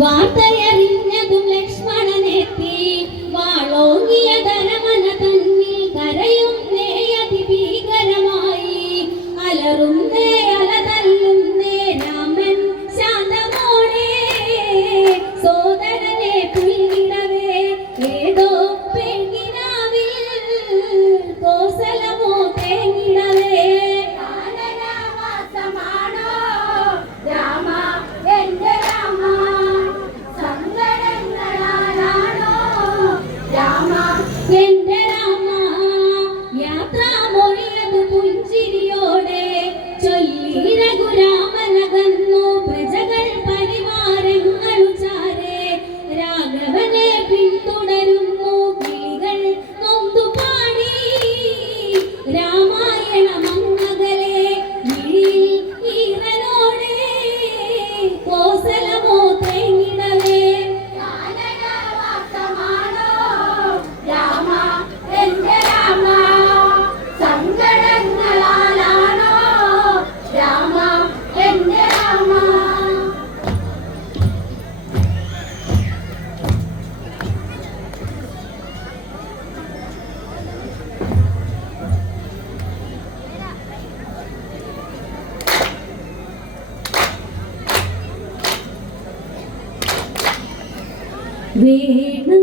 വാർത്തയറിഞ്ഞതും ലക്ഷ്മണനെത്തി Send വേണം